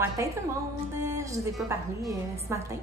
matin tout le monde! Je vous ai pas parlé ce matin.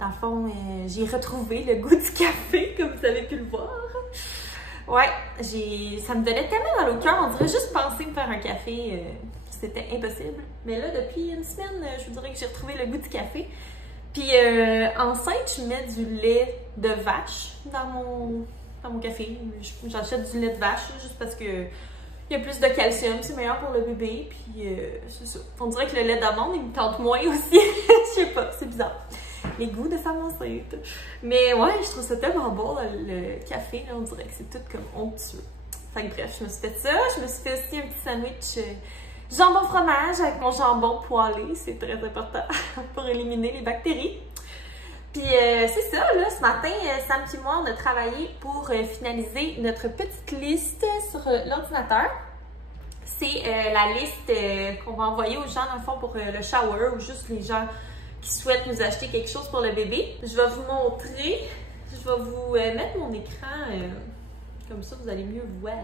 Dans le fond, j'ai retrouvé le goût du café, comme vous avez pu le voir. Ouais, ça me donnait tellement mal au cœur, on dirait juste penser me faire un café, c'était impossible. Mais là, depuis une semaine, je vous dirais que j'ai retrouvé le goût du café. Puis enceinte, je mets du lait de vache dans mon café. J'achète du lait de vache juste parce que il y a plus de calcium, c'est meilleur pour le bébé, puis c'est ça. On dirait que le lait d'amande, il me tente moins aussi. Je sais pas, c'est bizarre. Les goûts de femme enceinte. Mais ouais, je trouve ça tellement bon, le café, là, on dirait que c'est tout comme onctueux. Fait que bref, je me suis fait ça. Je me suis fait aussi un petit sandwich jambon fromage avec mon jambon poêlé. C'est très important pour éliminer les bactéries. Puis c'est ça, là, ce matin, Sam et moi, on a travaillé pour finaliser notre petite liste sur l'ordinateur. C'est la liste qu'on va envoyer aux gens, dans le fond, pour le shower ou juste les gens qui souhaitent nous acheter quelque chose pour le bébé. Je vais vous montrer, je vais vous mettre mon écran, comme ça vous allez mieux voir.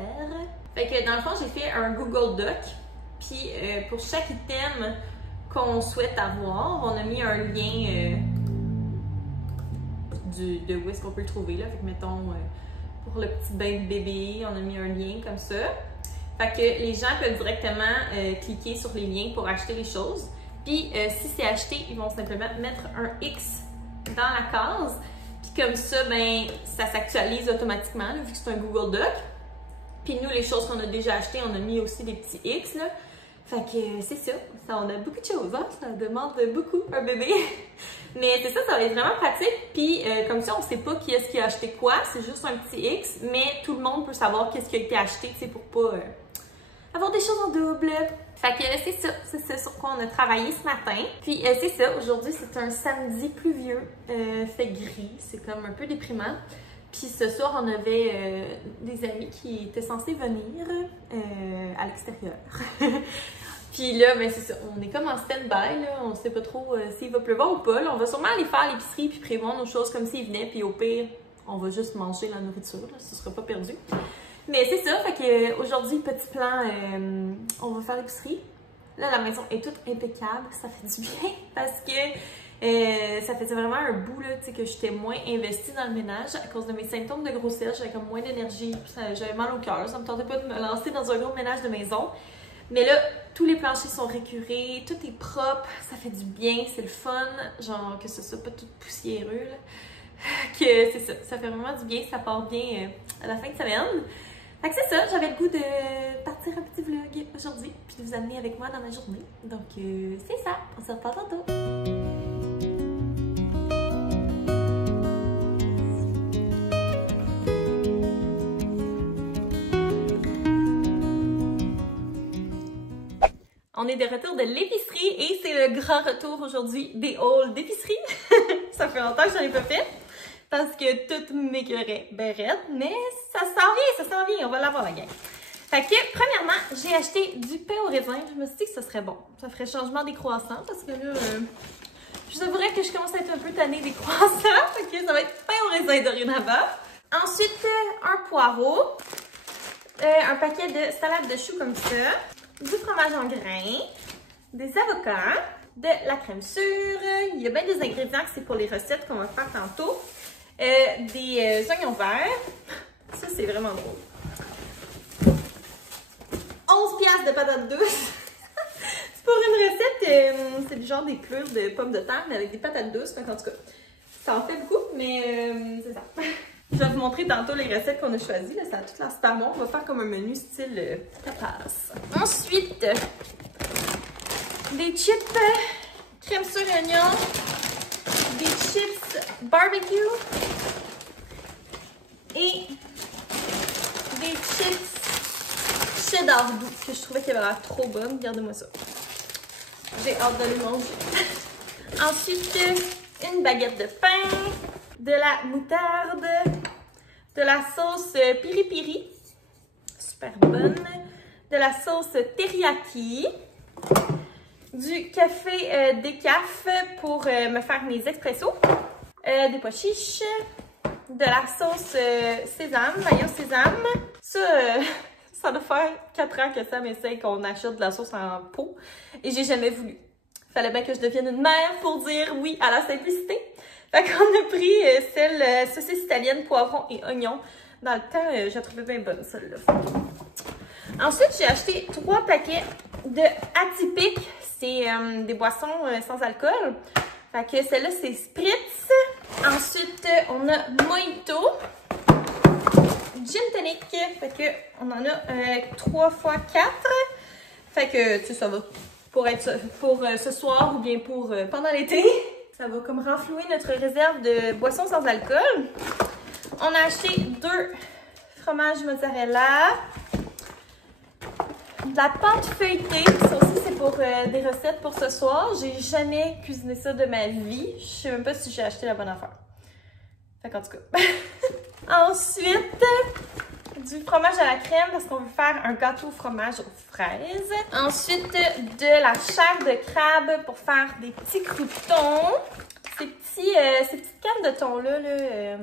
Fait que dans le fond, j'ai fait un Google Doc, puis pour chaque item qu'on souhaite avoir, on a mis un lien de où est-ce qu'on peut le trouver, là. Fait que mettons, pour le petit bain de bébé, on a mis un lien comme ça. Fait que les gens peuvent directement cliquer sur les liens pour acheter les choses. Puis si c'est acheté, ils vont simplement mettre un X dans la case. Puis comme ça, ben ça s'actualise automatiquement, là, vu que c'est un Google Doc. Puis nous, les choses qu'on a déjà achetées, on a mis aussi des petits X, là. Fait que c'est ça. On a beaucoup de choses, hein? Ça demande beaucoup un bébé. Mais c'est ça, ça va être vraiment pratique. Puis comme ça, on ne sait pas qui est-ce qui a acheté quoi. C'est juste un petit X. Mais tout le monde peut savoir qu'est-ce qui a été acheté, tu sais, pour pas avoir des choses en double. Fait que c'est ça sur quoi on a travaillé ce matin. Puis c'est ça, aujourd'hui c'est un samedi pluvieux, fait gris, c'est comme un peu déprimant. Puis ce soir on avait des amis qui étaient censés venir à l'extérieur. Puis là, ben c'est ça, on est comme en stand-by, là, on sait pas trop s'il va pleuvoir ou pas. Là, on va sûrement aller faire l'épicerie puis prévoir nos choses comme s'il venait, puis au pire, on va juste manger la nourriture, là, ce sera pas perdu. Mais c'est ça, fait que aujourd'hui, petit plan, on va faire l'épicerie. Là, la maison est toute impeccable, ça fait du bien parce que ça faisait vraiment un bout là, tu sais, que j'étais moins investie dans le ménage à cause de mes symptômes de grossesse. J'avais comme moins d'énergie, j'avais mal au cœur, ça me tentait pas de me lancer dans un gros ménage de maison. Mais là, tous les planchers sont récurés, tout est propre, ça fait du bien, c'est le fun, genre que ce soit pas tout poussiéreux, là. Que c'est ça, ça fait vraiment du bien, ça part bien à la fin de semaine. Fait que c'est ça, j'avais le goût de partir un petit vlog aujourd'hui, puis de vous amener avec moi dans ma journée. Donc c'est ça, on se reparle tantôt. On est de retour de l'épicerie et c'est le grand retour aujourd'hui des hauls d'épicerie. Ça fait longtemps que j'en ai pas fait. Parce que tout m'écœurait berette, mais ça s'en vient, on va l'avoir la gang. Fait que, premièrement, j'ai acheté du pain au raisin. Je me suis dit que ce serait bon. Ça ferait changement des croissants, parce que là, je vous avouerais que je commence à être un peu tannée des croissants. Fait que ça va être pain au raisin dorénavant. Ensuite, un poireau, un paquet de salade de choux comme ça, du fromage en grains, des avocats, de la crème sûre. Il y a bien des ingrédients que c'est pour les recettes qu'on va faire tantôt. Des oignons verts. Ça, c'est vraiment drôle. 11 piastres de patates douces. C'est pour une recette, c'est du genre des plures de pommes de terre, mais avec des patates douces. Donc, en tout cas, ça en fait beaucoup, mais c'est ça. Je vais vous montrer tantôt les recettes qu'on a choisies. Là, ça a tout l'air super bon. On va faire comme un menu style tapas. Ensuite, des chips crème sur oignon. Des chips barbecue et des chips cheddar doux que je trouvais qu'elle avait l'air trop bonne. Regardez-moi ça. J'ai hâte de les manger. Ensuite, une baguette de pain, de la moutarde, de la sauce piri piri, super bonne, de la sauce teriyaki, du café décaf pour me faire mes expressos, des pois chiches, de la sauce sésame, maillot sésame. Ça, ça doit faire 4 ans que Sam essaye qu'on achète de la sauce en pot et j'ai jamais voulu. Fallait bien que je devienne une mère pour dire oui à la simplicité. Fait qu'on a pris celle saucisse italienne, poivron et oignon. Dans le temps, je la trouvais bien bonne, celle-là. Ensuite, j'ai acheté 3 paquets de Atypique. C'est des boissons sans alcool. Fait que celle-là, c'est Spritz. Ensuite, on a Mojito. Gin tonic. Fait que on en a 3 x 4. Fait que, tu sais, ça va pour être pour ce soir ou bien pour pendant l'été. Ça va comme renflouer notre réserve de boissons sans alcool. On a acheté 2 fromages mozzarella. De la pâte feuilletée. Ça aussi, c'est pour des recettes pour ce soir. J'ai jamais cuisiné ça de ma vie. Je sais même pas si j'ai acheté la bonne affaire. Fait qu'en tout cas. Ensuite, du fromage à la crème parce qu'on veut faire un gâteau au fromage aux fraises. Ensuite, de la chair de crabe pour faire des petits croûtons. Ces petites cannes de thon-là,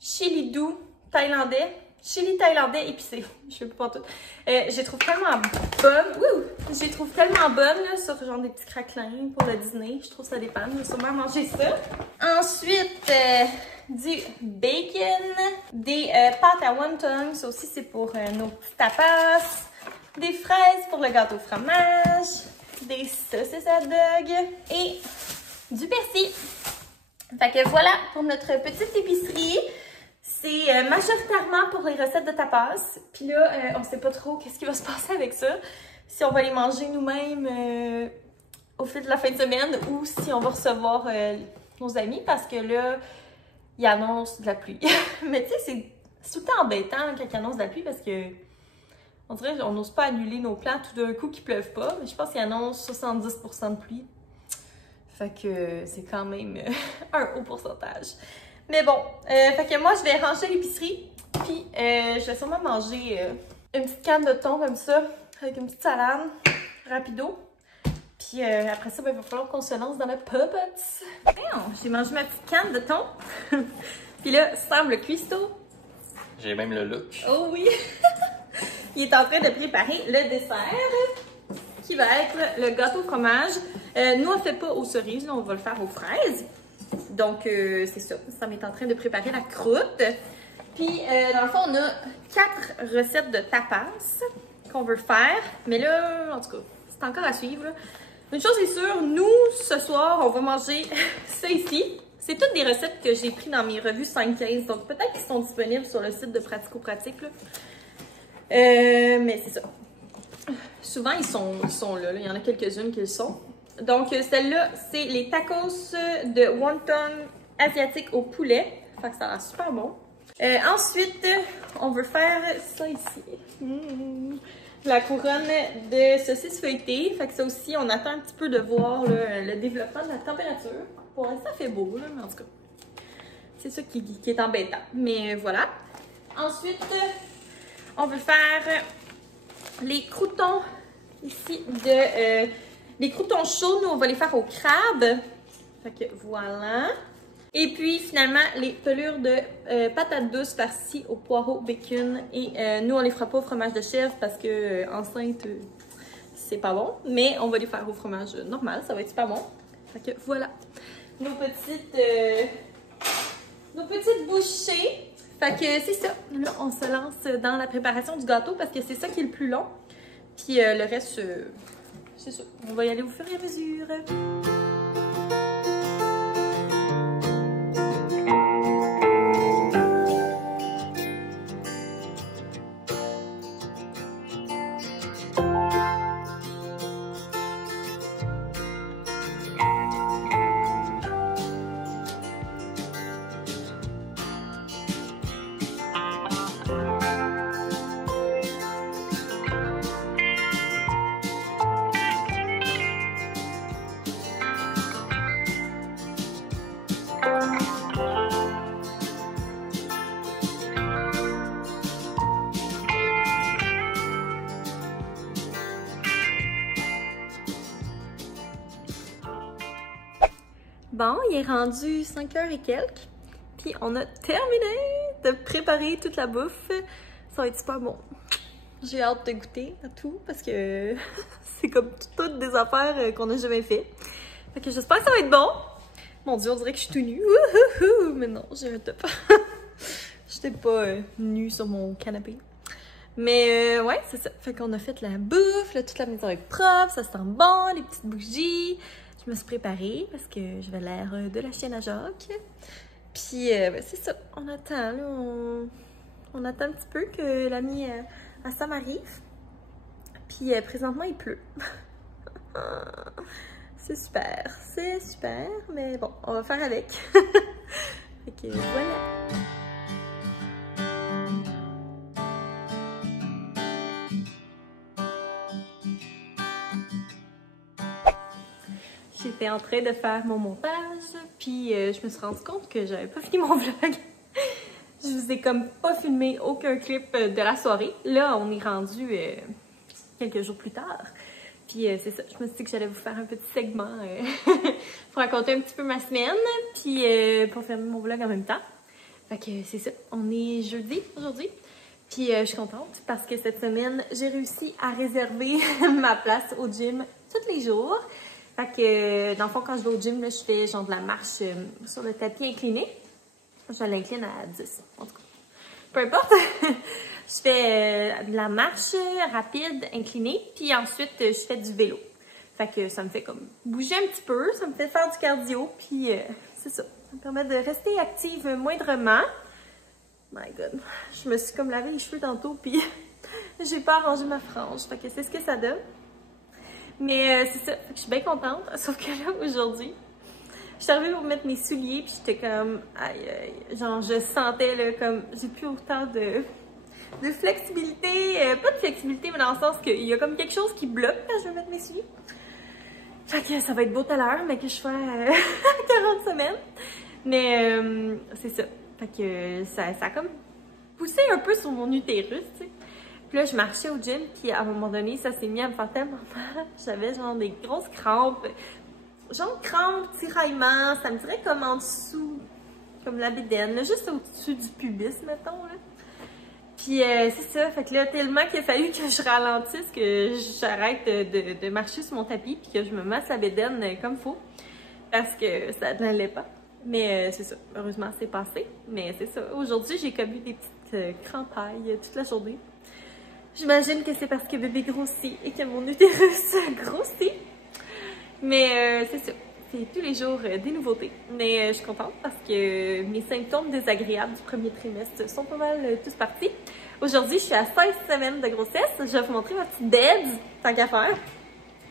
chili doux thaïlandais. Chili thaïlandais épicé. Je sais pas tout. Je les trouve tellement bonnes. Wouh! Je les trouve tellement bonnes là, sur genre des petits craquelins pour le dîner. Je trouve ça dépanne. Je vais sûrement manger ça. Ensuite, du bacon, des pâtes à wonton. Ça aussi, c'est pour nos petits tapas. Des fraises pour le gâteau au fromage. Des saucisses à dog. Et du persil. Fait que voilà pour notre petite épicerie. C'est majoritairement pour les recettes de tapas. Puis là, on sait pas trop qu'est-ce qui va se passer avec ça. Si on va les manger nous-mêmes au fil de la fin de semaine ou si on va recevoir nos amis parce que là, ils annoncent de la pluie. Mais tu sais, c'est tout le temps embêtant quand ils annoncent de la pluie parce que on dirait qu'on n'ose pas annuler nos plans tout d'un coup qu'il pleuve pas. Mais je pense qu'ils annoncent 70% de pluie. Fait que c'est quand même un haut pourcentage. Mais bon, fait que moi, je vais ranger l'épicerie. Puis, je vais sûrement manger une petite canne de thon comme ça, avec une petite salade, rapido. Puis après ça, ben, il va falloir qu'on se lance dans le puppets. J'ai mangé ma petite canne de thon. Puis là, Sam le cuistot. J'ai même le look. Oh oui! Il est en train de préparer le dessert, qui va être le gâteau au fromage. Nous, on ne fait pas aux cerises, là, on va le faire aux fraises. Donc, c'est ça. Sam est en train de préparer la croûte. Puis, dans le fond, on a 4 recettes de tapas qu'on veut faire. Mais là, en tout cas, c'est encore à suivre. Là. Une chose est sûre, nous, ce soir, on va manger ça ici. C'est toutes des recettes que j'ai prises dans mes revues 5-15. Donc, peut-être qu'ils sont disponibles sur le site de Pratico-Pratique. Mais c'est ça. Souvent, ils sont là. Il y en a quelques-unes qui le sont. Donc, celle-là, c'est les tacos de wonton asiatique au poulet. Fait que ça a l'air super bon. Ensuite, on veut faire ça ici. La couronne de saucisse feuilletée. Fait que ça aussi, on attend un petit peu de voir là, le développement de la température. Pour l'instant, ça fait beau, là, mais en tout cas, c'est ça qui est embêtant. Mais voilà. Ensuite, on veut faire les croûtons ici de... les croûtons chauds, nous, on va les faire au crabe. Fait que voilà. Et puis, finalement, les pelures de patates douces farcies au poireau, bacon. Et nous, on les fera pas au fromage de chèvre parce que enceinte, c'est pas bon. Mais on va les faire au fromage normal, ça va être super bon. Fait que voilà. Nos petites bouchées. Fait que c'est ça. Là, on se lance dans la préparation du gâteau parce que c'est ça qui est le plus long. Puis le reste... c'est ça. On va y aller au fur et à mesure. Bon, il est rendu 5h et quelques, puis on a terminé de préparer toute la bouffe. Ça va être super bon. J'ai hâte de goûter à tout parce que C'est comme toutes des affaires qu'on n'a jamais fait. Fait que j'espère que ça va être bon. Mon Dieu, on dirait que je suis tout nue. Mais non, j'ai un top. J'étais pas nue sur mon canapé. Mais ouais, c'est ça. Fait qu'on a fait la bouffe, là, toute la maison est propre, ça sent bon, les petites bougies. Je me suis préparée parce que j'avais l'air de la chienne à Jacques. Puis ben, c'est ça, on attend, là, on attend un petit peu que l'ami à Sam arrive. Puis présentement, il pleut. C'est super, mais bon, on va faire avec. Fait que voilà. J'étais en train de faire mon montage, puis je me suis rendu compte que j'avais pas fini mon vlog. Je vous ai comme pas filmé aucun clip de la soirée. Là, on est rendu quelques jours plus tard. Puis c'est ça, je me suis dit que j'allais vous faire un petit segment pour raconter un petit peu ma semaine, puis pour faire mon vlog en même temps. Fait que c'est ça, on est jeudi aujourd'hui. Puis je suis contente parce que cette semaine, j'ai réussi à réserver ma place au gym tous les jours. Fait que dans le fond, quand je vais au gym, là, je fais genre de la marche sur le tapis incliné. Je l'incline à 10, en tout cas. Peu importe. Je fais de la marche rapide, inclinée, puis ensuite je fais du vélo. Fait que ça me fait comme bouger un petit peu, ça me fait faire du cardio, puis c'est ça. Ça me permet de rester active moindrement. My God. Je me suis comme lavé les cheveux tantôt, puis j'ai pas arrangé ma frange. Fait que c'est ce que ça donne. Mais c'est ça, fait que je suis bien contente. Sauf que là, aujourd'hui, je suis arrivée pour mettre mes souliers, puis j'étais comme, aïe, aïe. Genre, je sentais, là, comme, j'ai plus autant de flexibilité. Pas de flexibilité, mais dans le sens qu'il y a comme quelque chose qui bloque quand je vais mettre mes souliers. Fait que ça va être beau tout à l'heure, mais que je fais 40 semaines. Mais c'est ça. Fait que ça a comme poussé un peu sur mon utérus, tu sais. Puis là, je marchais au gym, puis à un moment donné, ça s'est mis à me faire tellement mal. J'avais genre des grosses crampes. Genre crampes, tiraillements, ça me dirait comme en dessous, comme la bédaine, là, juste au-dessus du pubis, mettons, là. Puis c'est ça, fait que là, tellement qu'il a fallu que je ralentisse, que j'arrête de marcher sur mon tapis, puis que je me masse la bédaine comme faut, parce que ça n'allait pas. Mais c'est ça, heureusement c'est passé. Mais c'est ça, aujourd'hui j'ai comme eu des petites crampailles toute la journée. J'imagine que c'est parce que bébé grossit et que mon utérus grossit. Mais c'est ça, c'est tous les jours des nouveautés. Mais je suis contente parce que mes symptômes désagréables du premier trimestre sont pas mal tous partis. Aujourd'hui, je suis à 16 semaines de grossesse. Je vais vous montrer ma petite bed, tant qu'à faire.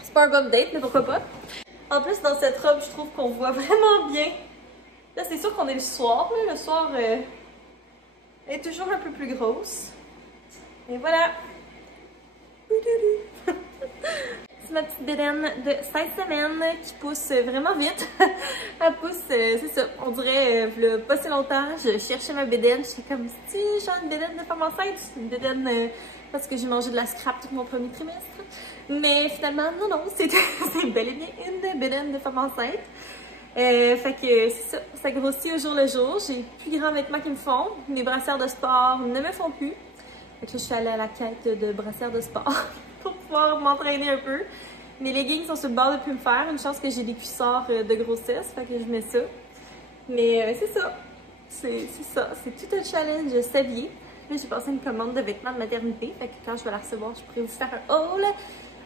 C'est pas un bon update, mais pourquoi pas. En plus, dans cette robe, je trouve qu'on voit vraiment bien. Là, c'est sûr qu'on est le soir. Là. Le soir elle est toujours un peu plus grosse. Et voilà. C'est ma petite bédaine de 16 semaines qui pousse vraiment vite. Elle pousse, c'est ça, on dirait, pas si longtemps, je cherchais ma bédaine, j'étais comme, si j'ai une bédaine de femme enceinte, c'est une bédaine parce que j'ai mangé de la scrap tout mon premier trimestre. Mais finalement, non, c'est bel et bien une bédaine de femme enceinte. Fait que c'est ça, ça grossit au jour le jour, j'ai plus grands vêtements qui me font, mes brassières de sport ne me font plus. Fait que là, je suis allée à la quête de brassières de sport pour pouvoir m'entraîner un peu. Mes leggings sont sur le bord de plus me faire. Une chance que j'ai des cuissards de grossesse, fait que je mets ça. Mais c'est ça. C'est ça. C'est tout un challenge s'habiller. Là, j'ai passé une commande de vêtements de maternité. Fait que quand je vais la recevoir, je pourrais vous faire un haul.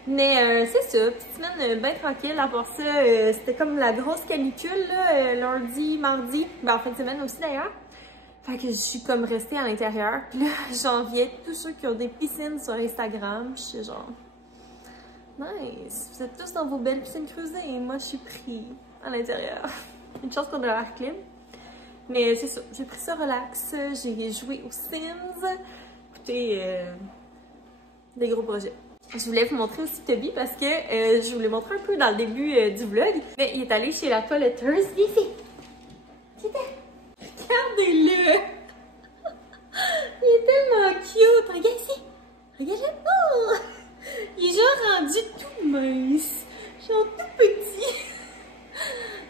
Mais c'est ça. Petite semaine bien tranquille. À part ça, c'était comme la grosse canicule, là, lundi, mardi. Ben, en fin de semaine aussi d'ailleurs. Fait que je suis comme restée à l'intérieur. Puis là, j'enviais tous ceux qui ont des piscines sur Instagram. Je suis genre, nice, vous êtes tous dans vos belles piscines creusées. Et moi, je suis pris à l'intérieur. Une chance qu'on a l'air clim. Mais c'est ça, j'ai pris ça relax. J'ai joué aux Sims. Écoutez, des gros projets. Je voulais vous montrer aussi Toby parce que je vous l'ai montré un peu dans le début du vlog. Mais il est allé chez la toiletteuse. Ici. Regardez-le! Il est tellement cute! Regarde ici! Regarde-le! Oh! Il est genre rendu tout mince! Genre tout petit!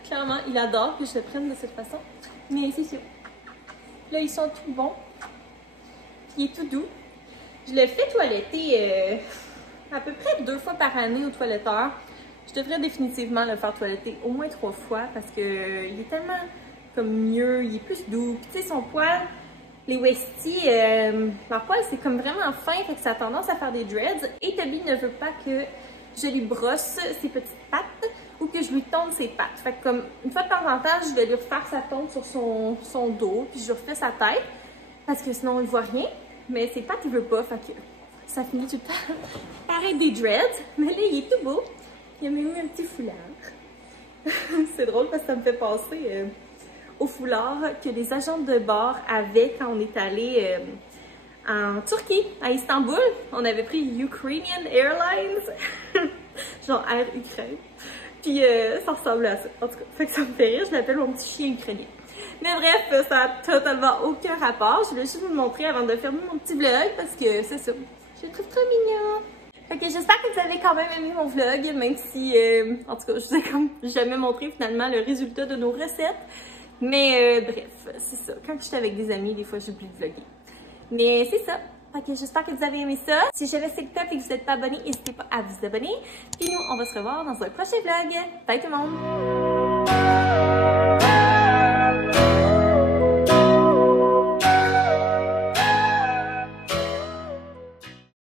Clairement, il adore que je le prenne de cette façon. Mais c'est sûr. Là, ils sont tout bons. Il est tout doux. Je le fais toiletter à peu près 2 fois par année au toiletteur. Je devrais définitivement le faire toiletter au moins 3 fois parce que il est tellement comme mieux, il est plus doux. Puis tu sais, son poil, les Westies, leur poil c'est comme vraiment fin, fait que ça a tendance à faire des dreads. Et Toby ne veut pas que je lui brosse ses petites pattes ou que je lui tonde ses pattes. Fait que comme une fois de temps en temps, je vais lui refaire sa tonde sur son dos, puis je refais sa tête parce que sinon on ne voit rien. Mais ses pattes, il veut pas, fait que ça finit tout le temps par être des dreads. Mais là, il est tout beau. Il a même mis un petit foulard. C'est drôle parce que ça me fait penser au foulard que les agents de bord avaient quand on est allé en Turquie, à Istanbul. On avait pris Ukrainian Airlines, genre Air Ukraine. Puis ça ressemblait à ça. En tout cas, fait que ça me fait rire, je l'appelle mon petit chien ukrainien. Mais bref, ça n'a totalement aucun rapport. Je voulais juste vous le montrer avant de fermer mon petit vlog parce que c'est ça. Je le trouve trop mignon. Fait que j'espère que vous avez quand même aimé mon vlog, même si, en tout cas, je vous ai comme jamais montré finalement le résultat de nos recettes. Mais bref, c'est ça. Quand je suis avec des amis, des fois, j'oublie de vlogger. Mais c'est ça. Fait que j'espère que vous avez aimé ça. Si jamais c'est le top et que vous n'êtes pas abonné, n'hésitez pas à vous abonner. Puis nous, on va se revoir dans un prochain vlog. Bye tout le monde!